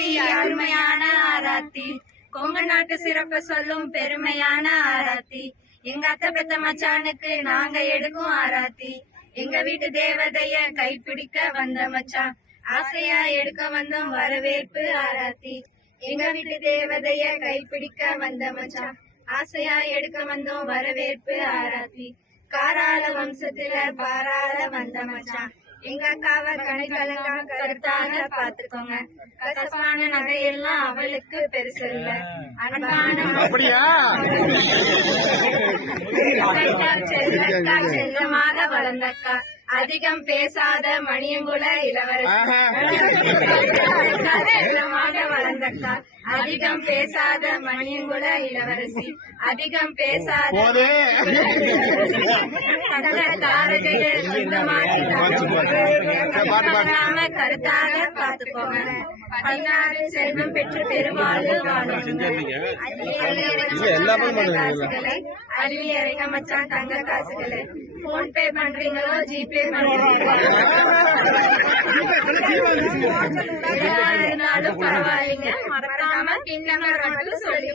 ஆராத்தி அருமையான ஆராத்தி, கொங்கு நாட்டு சிறப்பு சொல்லும் பெருமையான ஆராத்தி. எங்க அத்தை பெத்த மச்சானுக்கு நாங்க எடுக்கும் ஆராத்தி. எங்க வீட்டு தேவதைய கைப்பிடிக்க வந்த மச்சான், ஆசையா எடுக்க வந்தோம் வரவேற்பு ஆராத்தி. எங்க வீட்டு தேவதைய கைப்பிடிக்க வந்த மச்சான், ஆசையா எடுக்க வந்தோம் வரவேற்பு ஆராத்தி. காரால வம்சத்துல பாராள வந்த மச்சான், எங்க அக்காவ கணிகளங்கா கருத்தாக பாத்துக்கோங்க. கசப்பான நகையெல்லாம் அவளுக்கு பெருசு இல்ல, அன்பான செல்லமாக வளர்ந்தக்கா. அதிகம் பேசாத மணியங்குல இளவரசி, செல்லமாக வளர்ந்தக்கா. அதிகம் பேசாத மணியங்குல இளவரசி, அதிகம் பேசாத தாரகைகள் கருத்தாக பாத்துக்கோங்க. 16 செல்வம் பெற்று பெருவாழ்வு காசுகளை அள்ளி இறங்க மச்சான் தங்க காசுகளை. போன் பே பண்றீங்களோ ஜிபே பண்றீங்களோ பரவாயில்லைங்க, மறக்காம பின் நம்பர் மட்டும் சொல்லி